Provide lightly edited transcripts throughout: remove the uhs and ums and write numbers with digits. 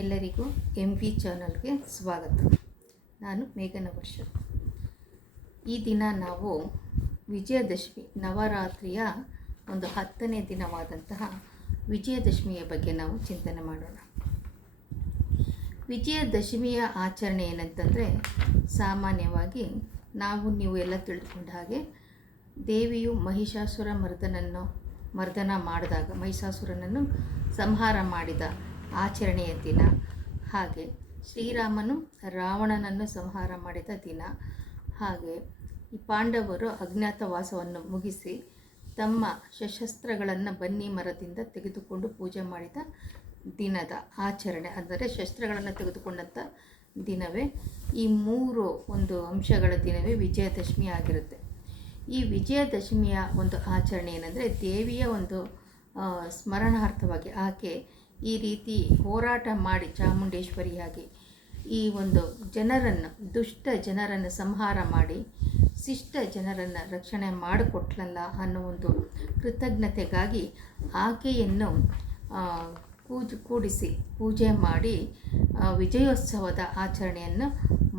ಎಲ್ಲರಿಗೂ MV ಚಾನಲ್ಗೆ ಸ್ವಾಗತ. ನಾನು ಮೇಘನ ವರ್ಷ. ಈ ದಿನ ನಾವು ವಿಜಯದಶಮಿ ನವರಾತ್ರಿಯ ಒಂದು 10ನೇ ದಿನವಾದಂತಹ ವಿಜಯದಶಮಿಯ ಬಗ್ಗೆ ನಾವು ಚಿಂತನೆ ಮಾಡೋಣ. ವಿಜಯದಶಮಿಯ ಆಚರಣೆ ಏನಂತಂದರೆ, ಸಾಮಾನ್ಯವಾಗಿ ನೀವು ಎಲ್ಲ ತಿಳಿದುಕೊಂಡ ಹಾಗೆ ದೇವಿಯು ಮಹಿಷಾಸುರ ಮರ್ದನ ಮಾಡಿದಾಗ ಮಹಿಷಾಸುರನನ್ನು ಸಂಹಾರ ಮಾಡಿದ ಆಚರಣೆಯ ದಿನ, ಹಾಗೆ ಶ್ರೀರಾಮನು ರಾವಣನನ್ನು ಸಂಹಾರ ಮಾಡಿದ ದಿನ, ಹಾಗೆ ಈ ಪಾಂಡವರು ಅಜ್ಞಾತವಾಸವನ್ನು ಮುಗಿಸಿ ತಮ್ಮ ಶಸ್ತ್ರಗಳನ್ನು ಬನ್ನಿ ಮರದಿಂದ ತೆಗೆದುಕೊಂಡು ಪೂಜೆ ಮಾಡಿದ ದಿನದ ಆಚರಣೆ, ಅಂದರೆ ಶಸ್ತ್ರಗಳನ್ನು ತೆಗೆದುಕೊಂಡಂಥ ದಿನವೇ ಈ ಮೂರು ಒಂದು ಅಂಶಗಳ ದಿನವೇ ವಿಜಯದಶಮಿ ಆಗಿರುತ್ತೆ. ಈ ವಿಜಯದಶಮಿಯ ಒಂದು ಆಚರಣೆ ಏನಂದರೆ, ದೇವಿಯ ಒಂದು ಸ್ಮರಣಾರ್ಥವಾಗಿ ಆಕೆ ಈ ರೀತಿ ಹೋರಾಟ ಮಾಡಿ ಚಾಮುಂಡೇಶ್ವರಿಯಾಗಿ ಈ ಒಂದು ದುಷ್ಟ ಜನರನ್ನು ಸಂಹಾರ ಮಾಡಿ ಶಿಷ್ಟ ಜನರನ್ನು ರಕ್ಷಣೆ ಮಾಡಿಕೊಟ್ಲಲ್ಲ ಅನ್ನೋ ಒಂದು ಕೃತಜ್ಞತೆಗಾಗಿ ಆಕೆಯನ್ನು ಕೂಡಿಸಿ ಪೂಜೆ ಮಾಡಿ ವಿಜಯೋತ್ಸವದ ಆಚರಣೆಯನ್ನು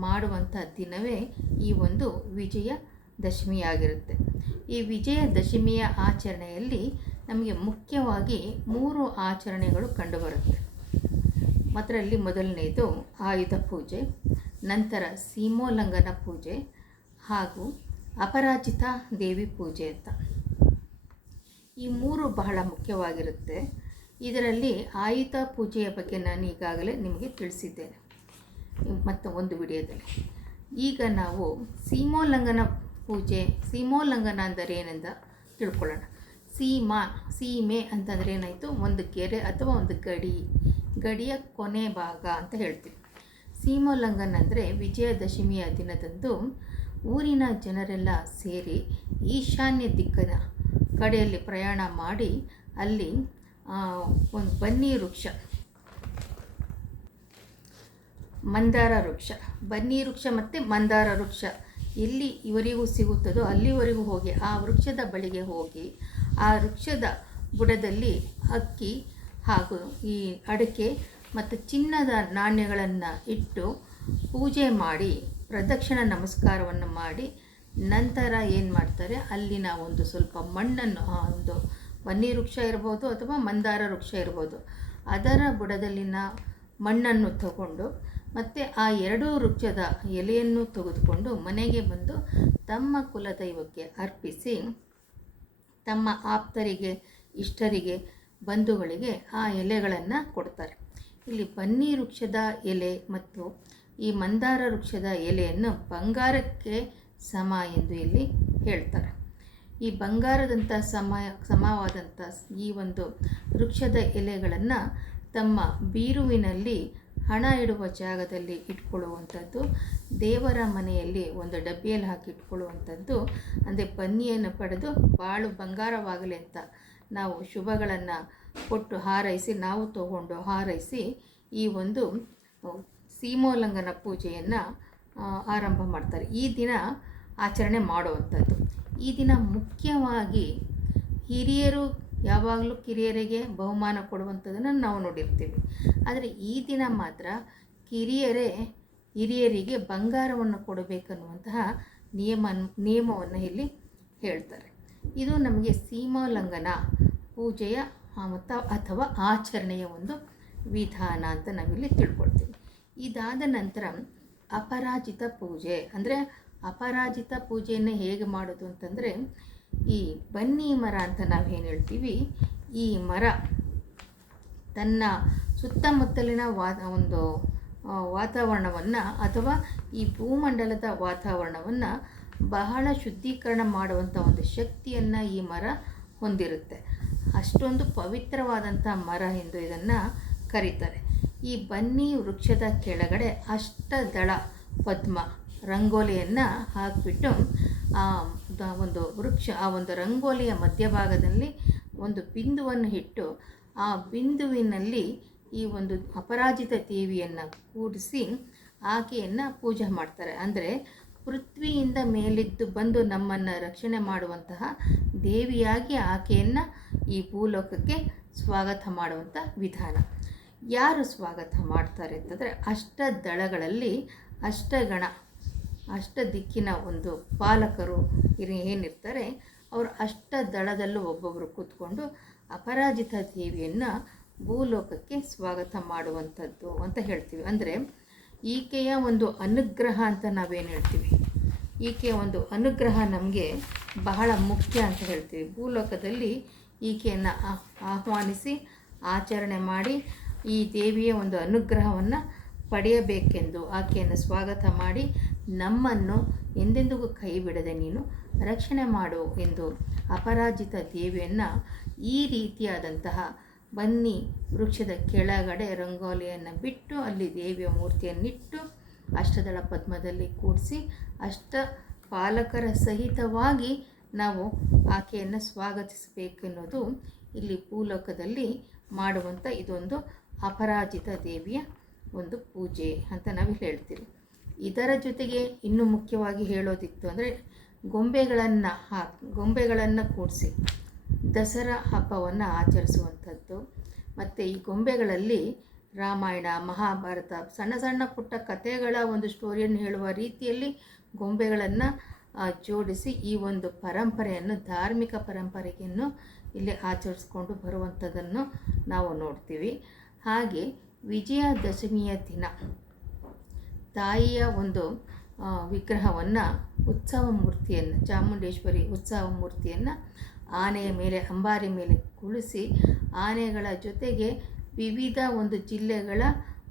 ಮಾಡುವಂಥ ದಿನವೇ ಈ ಒಂದು ವಿಜಯದಶಮಿಯಾಗಿರುತ್ತೆ. ಈ ವಿಜಯದಶಮಿಯ ಆಚರಣೆಯಲ್ಲಿ ನಮಗೆ ಮುಖ್ಯವಾಗಿ 3 ಆಚರಣೆಗಳು ಕಂಡುಬರುತ್ತೆ. ಅದರಲ್ಲಿ ಮೊದಲನೇದು ಆಯುಧ ಪೂಜೆ, ನಂತರ ಸೀಮೋಲ್ಲಂಘನ ಪೂಜೆ ಹಾಗೂ ಅಪರಾಜಿತ ದೇವಿ ಪೂಜೆ ಅಂತ. ಈ 3 ಬಹಳ ಮುಖ್ಯವಾಗಿರುತ್ತೆ. ಇದರಲ್ಲಿ ಆಯುಧ ಪೂಜೆಯ ಬಗ್ಗೆ ನಾನು ಈಗಾಗಲೇ ನಿಮಗೆ ತಿಳಿಸಿದ್ದೇನೆ ಮತ್ತು ಒಂದು ವಿಡಿಯೋದಲ್ಲಿ. ಈಗ ನಾವು ಸೀಮೋಲ್ಲಂಘನ ಪೂಜೆ, ಸೀಮೋಲ್ಲಂಘನ ಅಂದರೆ ಏನೆಂದ ತಿಳ್ಕೊಳ್ಳೋಣ. ಸೀಮೆ ಅಂತಂದರೆ ಏನಾಯಿತು, ಒಂದು ಗೆರೆ ಅಥವಾ ಒಂದು ಗಡಿಯ ಕೊನೆ ಭಾಗ ಅಂತ ಹೇಳ್ತೀವಿ. ಸೀಮೋಲ್ಲಂಘನ ಅಂದರೆ ವಿಜಯದಶಮಿಯ ದಿನದಂದು ಊರಿನ ಜನರೆಲ್ಲ ಸೇರಿ ಈಶಾನ್ಯ ದಿಕ್ಕಿನ ಕಡೆಯಲ್ಲಿ ಪ್ರಯಾಣ ಮಾಡಿ ಅಲ್ಲಿ ಒಂದು ಬನ್ನಿ ವೃಕ್ಷ, ಮಂದಾರ ವೃಕ್ಷ, ಬನ್ನಿ ವೃಕ್ಷ ಮತ್ತು ಮಂದಾರ ವೃಕ್ಷ ಎಲ್ಲಿ ಇವರಿಗೂ ಸಿಗುತ್ತದೋ ಅಲ್ಲಿವರೆಗೂ ಹೋಗಿ ಆ ವೃಕ್ಷದ ಬಳಿಗೆ ಹೋಗಿ ಆ ವೃಕ್ಷದ ಬುಡದಲ್ಲಿ ಅಕ್ಕಿ ಹಾಗೂ ಈ ಅಡಿಕೆ ಮತ್ತು ಚಿನ್ನದ ನಾಣ್ಯಗಳನ್ನು ಇಟ್ಟು ಪೂಜೆ ಮಾಡಿ ಪ್ರದಕ್ಷಿಣ ನಮಸ್ಕಾರವನ್ನು ಮಾಡಿ ನಂತರ ಏನು ಮಾಡ್ತಾರೆ, ಅಲ್ಲಿನ ಒಂದು ಸ್ವಲ್ಪ ಮಣ್ಣನ್ನು, ಒಂದು ಬನ್ನಿ ವೃಕ್ಷ ಇರ್ಬೋದು ಅಥವಾ ಮಂದಾರ ವೃಕ್ಷ ಇರ್ಬೋದು, ಅದರ ಬುಡದಲ್ಲಿನ ಮಣ್ಣನ್ನು ತಗೊಂಡು ಮತ್ತು ಆ 2 ವೃಕ್ಷದ ಎಲೆಯನ್ನು ತೆಗೆದುಕೊಂಡು ಮನೆಗೆ ಬಂದು ತಮ್ಮ ಕುಲದೈವಕ್ಕೆ ಅರ್ಪಿಸಿ ತಮ್ಮ ಆಪ್ತರಿಗೆ, ಇಷ್ಟರಿಗೆ, ಬಂಧುಗಳಿಗೆ ಆ ಎಲೆಗಳನ್ನು ಕೊಡ್ತಾರೆ. ಇಲ್ಲಿ ಬನ್ನಿ ವೃಕ್ಷದ ಎಲೆ ಮತ್ತು ಈ ಮಂದಾರ ವೃಕ್ಷದ ಎಲೆಯನ್ನು ಬಂಗಾರಕ್ಕೆ ಸಮ ಎಂದು ಇಲ್ಲಿ ಹೇಳ್ತಾರೆ. ಈ ಬಂಗಾರದಂಥ ಸಮವಾದಂಥ ಈ ಒಂದು ವೃಕ್ಷದ ಎಲೆಗಳನ್ನು ತಮ್ಮ ಬೀರುವಿನಲ್ಲಿ ಹಣ ಇಡುವ ಜಾಗದಲ್ಲಿ ಇಟ್ಕೊಳ್ಳುವಂಥದ್ದು, ದೇವರ ಮನೆಯಲ್ಲಿ ಒಂದು ಡಬ್ಬಿಯಲ್ಲಿ ಹಾಕಿ ಇಟ್ಕೊಳ್ಳುವಂಥದ್ದು. ಅಂದರೆ ಬನ್ನಿಯನ್ನು ಪಡೆದು ಬಾಳು ಬಂಗಾರವಾಗಲಿ ಅಂತ ನಾವು ಶುಭಗಳನ್ನು ಕೊಟ್ಟು ಹಾರೈಸಿ, ನಾವು ತಗೊಂಡು ಹಾರೈಸಿ ಈ ಒಂದು ಸೀಮೋಲ್ಲಂಘನ ಪೂಜೆಯನ್ನು ಆರಂಭ ಮಾಡ್ತಾರೆ. ಈ ದಿನ ಆಚರಣೆ ಮಾಡುವಂಥದ್ದು. ಈ ದಿನ ಮುಖ್ಯವಾಗಿ ಹಿರಿಯರು ಯಾವಾಗಲೂ ಕಿರಿಯರಿಗೆ ಬಹುಮಾನ ಕೊಡುವಂಥದ್ದನ್ನು ನಾವು ನೋಡಿರ್ತೀವಿ. ಆದರೆ ಈ ದಿನ ಮಾತ್ರ ಹಿರಿಯರಿಗೆ ಬಂಗಾರವನ್ನು ಕೊಡಬೇಕನ್ನುವಂತಹ ನಿಯಮವನ್ನು ಇಲ್ಲಿ ಹೇಳ್ತಾರೆ. ಇದು ನಮಗೆ ಸೀಮೋಲ್ಲಂಘನ ಪೂಜೆಯ ಅಥವಾ ಆಚರಣೆಯ ಒಂದು ವಿಧಾನ ಅಂತ ನಾವಿಲ್ಲಿ ತಿಳ್ಕೊಳ್ತೀವಿ. ಇದಾದ ನಂತರ ಅಪರಾಜಿತ ಪೂಜೆ, ಅಂದರೆ ಅಪರಾಜಿತ ಪೂಜೆಯನ್ನು ಹೇಗೆ ಮಾಡೋದು ಅಂತಂದರೆ, ಈ ಬನ್ನಿ ಮರ ಅಂತ ನಾವೇನು ಹೇಳ್ತೀವಿ, ಈ ಮರ ತನ್ನ ಸುತ್ತಮುತ್ತಲಿನ ಒಂದು ವಾತಾವರಣವನ್ನು ಅಥವಾ ಈ ಭೂಮಂಡಲದ ವಾತಾವರಣವನ್ನು ಬಹಳ ಶುದ್ಧೀಕರಣ ಮಾಡುವಂಥ ಒಂದು ಶಕ್ತಿಯನ್ನು ಈ ಮರ ಹೊಂದಿರುತ್ತೆ. ಅಷ್ಟೊಂದು ಪವಿತ್ರವಾದಂಥ ಮರ ಎಂದು ಇದನ್ನು ಕರೀತಾರೆ. ಈ ಬನ್ನಿ ವೃಕ್ಷದ ಕೆಳಗಡೆ ಅಷ್ಟದಳ ಪದ್ಮ ರಂಗೋಲಿಯನ್ನು ಹಾಕಿಬಿಟ್ಟು ಆ ಒಂದು ರಂಗೋಲಿಯ ಮಧ್ಯಭಾಗದಲ್ಲಿ ಒಂದು ಬಿಂದುವನ್ನು ಇಟ್ಟು ಆ ಬಿಂದುವಿನಲ್ಲಿ ಈ ಒಂದು ಅಪರಾಜಿತ ದೇವಿಯನ್ನು ಕೂಡಿಸಿ ಆಕೆಯನ್ನು ಪೂಜೆ ಮಾಡ್ತಾರೆ. ಅಂದರೆ ಪೃಥ್ವಿಯಿಂದ ಮೇಲಿದ್ದು ಬಂದು ನಮ್ಮನ್ನು ರಕ್ಷಣೆ ಮಾಡುವಂತಹ ದೇವಿಯಾಗಿ ಆಕೆಯನ್ನು ಈ ಭೂಲೋಕಕ್ಕೆ ಸ್ವಾಗತ ಮಾಡುವಂಥ ವಿಧಾನ. ಯಾರು ಸ್ವಾಗತ ಮಾಡ್ತಾರೆ ಅಂತಂದರೆ ಅಷ್ಟದಳಗಳಲ್ಲಿ ಅಷ್ಟಗಣ ದಿಕ್ಕಿನ ಒಂದು ಪಾಲಕರು ಏನಿರ್ತಾರೆ ಅವರು ಅಷ್ಟದಳದಲ್ಲೂ ಒಬ್ಬೊಬ್ಬರು ಕೂತ್ಕೊಂಡು ಅಪರಾಜಿತ ದೇವಿಯನ್ನು ಭೂಲೋಕಕ್ಕೆ ಸ್ವಾಗತ ಮಾಡುವಂಥದ್ದು ಅಂತ ಹೇಳ್ತೀವಿ. ಅಂದರೆ ಈಕೆಯ ಒಂದು ಅನುಗ್ರಹ ಅಂತ ನಾವೇನು ಹೇಳ್ತೀವಿ, ಈಕೆಯ ಒಂದು ಅನುಗ್ರಹ ನಮಗೆ ಬಹಳ ಮುಖ್ಯ ಅಂತ ಹೇಳ್ತೀವಿ. ಭೂಲೋಕದಲ್ಲಿ ಈಕೆಯನ್ನು ಆಹ್ವಾನಿಸಿ ಆಚರಣೆ ಮಾಡಿ ಈ ದೇವಿಯ ಒಂದು ಅನುಗ್ರಹವನ್ನು ಪಡೆಯಬೇಕೆಂದು ಆಕೆಯನ್ನು ಸ್ವಾಗತ ಮಾಡಿ ನಮ್ಮನ್ನು ಎಂದೆಂದಿಗೂ ಕೈ ಬಿಡದೆ ನೀನು ರಕ್ಷಣೆ ಮಾಡು ಎಂದು ಅಪರಾಜಿತ ದೇವಿಯನ್ನು ಈ ರೀತಿಯಾದಂತಹ ಬನ್ನಿ ವೃಕ್ಷದ ಕೆಳಗಡೆ ರಂಗೋಲಿಯನ್ನು ಬಿಟ್ಟು ಅಲ್ಲಿ ದೇವಿಯ ಮೂರ್ತಿಯನ್ನಿಟ್ಟು ಅಷ್ಟದಳ ಪದ್ಮದಲ್ಲಿ ಕೂಡಿಸಿ ಅಷ್ಟ ಪಾಲಕರ ಸಹಿತವಾಗಿ ನಾವು ಆಕೆಯನ್ನು ಸ್ವಾಗತಿಸಬೇಕೆನ್ನೋದು ಇಲ್ಲಿ ಭೂಲೋಕದಲ್ಲಿ ಮಾಡುವಂಥ ಇದೊಂದು ಅಪರಾಜಿತ ದೇವಿಯ ಒಂದು ಪೂಜೆ ಅಂತ ನಾವು ಹೇಳ್ತೀವಿ. ಇದರ ಜೊತೆಗೆ ಇನ್ನೂ ಮುಖ್ಯವಾಗಿ ಹೇಳೋದಿತ್ತು ಅಂದರೆ ಗೊಂಬೆಗಳನ್ನು ಕೂಡಿಸಿ ದಸರಾ ಹಬ್ಬವನ್ನು ಆಚರಿಸುವಂಥದ್ದು. ಮತ್ತು ಈ ಗೊಂಬೆಗಳಲ್ಲಿ ರಾಮಾಯಣ, ಮಹಾಭಾರತ, ಸಣ್ಣ ಸಣ್ಣ ಪುಟ್ಟ ಕಥೆಗಳ ಒಂದು ಸ್ಟೋರಿಯನ್ನು ಹೇಳುವ ರೀತಿಯಲ್ಲಿ ಗೊಂಬೆಗಳನ್ನು ಜೋಡಿಸಿ ಈ ಒಂದು ಪರಂಪರೆಯನ್ನು, ಧಾರ್ಮಿಕ ಪರಂಪರೆಯನ್ನು ಇಲ್ಲಿ ಆಚರಿಸ್ಕೊಂಡು ಬರುವಂಥದ್ದನ್ನು ನಾವು ನೋಡ್ತೀವಿ. ಹಾಗೆ ವಿಜಯದಶಮಿಯ ದಿನ ತಾಯಿಯ ಒಂದು ವಿಗ್ರಹವನ್ನು, ಉತ್ಸವ ಮೂರ್ತಿಯನ್ನು, ಚಾಮುಂಡೇಶ್ವರಿ ಉತ್ಸವ ಮೂರ್ತಿಯನ್ನು ಆನೆಯ ಮೇಲೆ, ಅಂಬಾರಿ ಮೇಲೆ ಕುಳಿಸಿ ಆನೆಗಳ ಜೊತೆಗೆ ವಿವಿಧ ಒಂದು ಜಿಲ್ಲೆಗಳ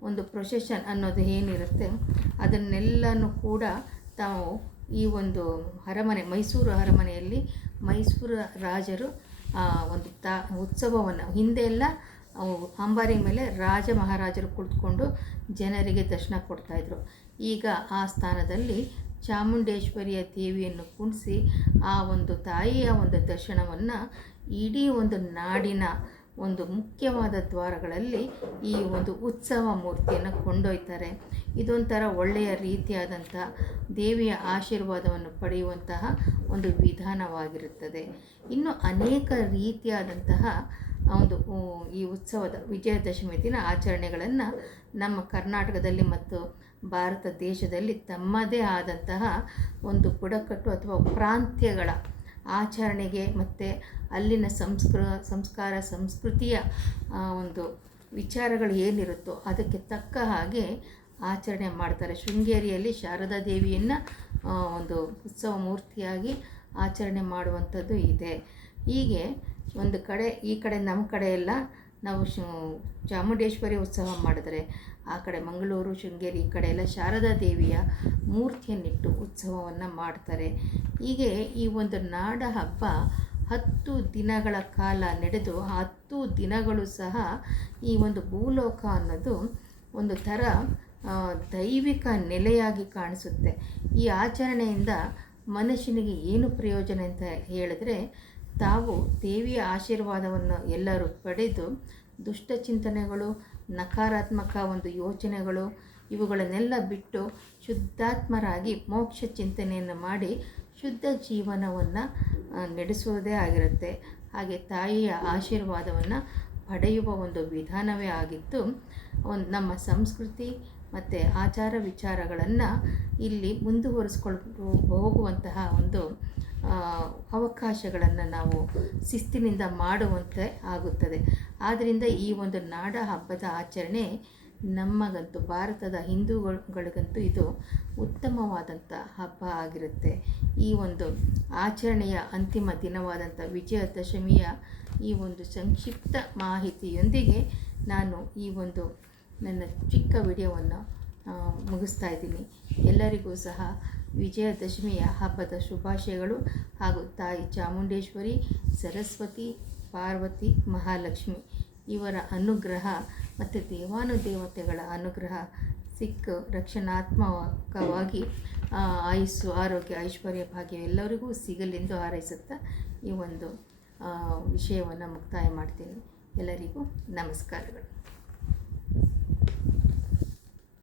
ಒಂದು ಪ್ರೊಸೆಷನ್ ಅನ್ನೋದು ಏನಿರುತ್ತೆ ಅದನ್ನೆಲ್ಲನೂ ಕೂಡ ತಾವು ಈ ಒಂದು ಅರಮನೆ, ಮೈಸೂರು ಅರಮನೆಯಲ್ಲಿ ಮೈಸೂರು ರಾಜರು ಒಂದು ಉತ್ಸವವನ್ನು, ಹಿಂದೆ ಎಲ್ಲ ಅಂಬಾರಿ ಮೇಲೆ ರಾಜ ಮಹಾರಾಜರು ಕುಳಿತುಕೊಂಡು ಜನರಿಗೆ ದರ್ಶನ ಕೊಡ್ತಾಯಿದ್ರು. ಈಗ ಆ ಸ್ಥಾನದಲ್ಲಿ ಚಾಮುಂಡೇಶ್ವರಿಯ ದೇವಿಯನ್ನು ಕುಣಿಸಿ ಆ ಒಂದು ತಾಯಿಯ ಒಂದು ದರ್ಶನವನ್ನು ಇಡೀ ಒಂದು ನಾಡಿನ ಒಂದು ಮುಖ್ಯವಾದ ದ್ವಾರಗಳಲ್ಲಿ ಈ ಒಂದು ಉತ್ಸವ ಮೂರ್ತಿಯನ್ನು ಕೊಂಡೊಯ್ತಾರೆ. ಇದೊಂಥರ ಒಳ್ಳೆಯ ರೀತಿಯಾದಂಥ ದೇವಿಯ ಆಶೀರ್ವಾದವನ್ನು ಪಡೆಯುವಂತಹ ಒಂದು ವಿಧಾನವಾಗಿರುತ್ತದೆ. ಇನ್ನು ಅನೇಕ ರೀತಿಯಾದಂತಹ ಒಂದು ಈ ಉತ್ಸವದ ವಿಜಯದಶಮಿ ದಿನ ಆಚರಣೆಗಳನ್ನು ನಮ್ಮ ಕರ್ನಾಟಕದಲ್ಲಿ ಮತ್ತು ಭಾರತ ದೇಶದಲ್ಲಿ ತಮ್ಮದೇ ಆದಂತಹ ಒಂದು ಬುಡಕಟ್ಟು ಅಥವಾ ಪ್ರಾಂತ್ಯಗಳ ಆಚರಣೆಗೆ ಮತ್ತು ಅಲ್ಲಿನ ಸಂಸ್ಕಾರ ಸಂಸ್ಕೃತಿಯ ಒಂದು ವಿಚಾರಗಳು ಏನಿರುತ್ತೋ ಅದಕ್ಕೆ ತಕ್ಕ ಹಾಗೆ ಆಚರಣೆ ಮಾಡ್ತಾರೆ. ಶೃಂಗೇರಿಯಲ್ಲಿ ಶಾರದಾ ದೇವಿಯನ್ನು ಒಂದು ಉತ್ಸವ ಮೂರ್ತಿಯಾಗಿ ಆಚರಣೆ ಮಾಡುವಂಥದ್ದು ಇದೆ. ಹೀಗೆ ಒಂದು ಕಡೆ, ಈ ಕಡೆ ನಮ್ಮ ಕಡೆ ಎಲ್ಲ ನಾವು ಚಾಮುಂಡೇಶ್ವರಿ ಉತ್ಸವ ಮಾಡಿದರೆ, ಆ ಕಡೆ ಮಂಗಳೂರು, ಶೃಂಗೇರಿ ಈ ಕಡೆ ಎಲ್ಲ ಶಾರದಾ ದೇವಿಯ ಮೂರ್ತಿಯನ್ನಿಟ್ಟು ಉತ್ಸವವನ್ನು ಮಾಡ್ತಾರೆ. ಹೀಗೆ ಈ ಒಂದು ನಾಡ ಹಬ್ಬ 10 ದಿನಗಳ ಕಾಲ ನಡೆದು 10 ದಿನಗಳು ಸಹ ಈ ಒಂದು ಭೂಲೋಕ ಅನ್ನೋದು ಒಂದು ಥರ ದೈವಿಕ ನೆಲೆಯಾಗಿ ಕಾಣಿಸುತ್ತೆ. ಈ ಆಚರಣೆಯಿಂದ ಮನುಷ್ಯನಿಗೆ ಏನು ಪ್ರಯೋಜನ ಅಂತ ಹೇಳಿದ್ರೆ, ತಾವು ದೇವಿಯ ಆಶೀರ್ವಾದವನ್ನು ಎಲ್ಲರೂ ಪಡೆದು ದುಷ್ಟ ಚಿಂತನೆಗಳು, ನಕಾರಾತ್ಮಕ ಒಂದು ಯೋಚನೆಗಳು ಇವುಗಳನ್ನೆಲ್ಲ ಬಿಟ್ಟು ಶುದ್ಧಾತ್ಮರಾಗಿ ಮೋಕ್ಷ ಚಿಂತನೆಯನ್ನು ಮಾಡಿ ಶುದ್ಧ ಜೀವನವನ್ನು ನಡೆಸುವುದೇ ಆಗಿರುತ್ತೆ. ಹಾಗೆ ತಾಯಿಯ ಆಶೀರ್ವಾದವನ್ನು ಪಡೆಯುವ ಒಂದು ವಿಧಾನವೇ ಆಗಿತ್ತು. ನಮ್ಮ ಸಂಸ್ಕೃತಿ ಮತ್ತು ಆಚಾರ ವಿಚಾರಗಳನ್ನು ಇಲ್ಲಿ ಮುಂದುವರಿಸ್ಕೊಂಡು ಹೋಗುವಂತಹ ಒಂದು ಅವಕಾಶಗಳನ್ನು ನಾವು ಶಿಸ್ತಿನಿಂದ ಮಾಡುವಂತೆ ಆಗುತ್ತದೆ. ಆದ್ದರಿಂದ ಈ ಒಂದು ನಾಡ ಹಬ್ಬದ ಆಚರಣೆ ನಮಗಂತೂ, ಭಾರತದ ಹಿಂದೂಗಳಿಗಂತೂ ಇದು ಉತ್ತಮವಾದಂಥ ಹಬ್ಬ ಆಗಿರುತ್ತೆ. ಈ ಒಂದು ಆಚರಣೆಯ ಅಂತಿಮ ದಿನವಾದಂಥ ವಿಜಯದಶಮಿಯ ಈ ಒಂದು ಸಂಕ್ಷಿಪ್ತ ಮಾಹಿತಿಯೊಂದಿಗೆ ನಾನು ಈ ಒಂದು ನನ್ನ ಚಿಕ್ಕ ವಿಡಿಯೋವನ್ನು ಮುಗಿಸ್ತಾ ಇದ್ದೀನಿ. ಎಲ್ಲರಿಗೂ ಸಹ ವಿಜಯದಶಮಿಯ ಹಬ್ಬದ ಶುಭಾಶಯಗಳು. ಹಾಗೂ ತಾಯಿ ಚಾಮುಂಡೇಶ್ವರಿ, ಸರಸ್ವತಿ, ಪಾರ್ವತಿ, ಮಹಾಲಕ್ಷ್ಮಿ ಇವರ ಅನುಗ್ರಹ ಮತ್ತು ದೇವಾನುದೇವತೆಗಳ ಅನುಗ್ರಹ ಸಿಕ್ಕು ರಕ್ಷಣಾತ್ಮಕವಾಗಿ ಆಯುಸ್ಸು, ಆರೋಗ್ಯ, ಐಶ್ವರ್ಯ, ಭಾಗ್ಯ ಎಲ್ಲರಿಗೂ ಸಿಗಲೆಂದು ಹಾರೈಸುತ್ತಾ ಈ ಒಂದು ವಿಷಯವನ್ನು ಮುಕ್ತಾಯ ಮಾಡ್ತೀನಿ. ಎಲ್ಲರಿಗೂ ನಮಸ್ಕಾರಗಳು.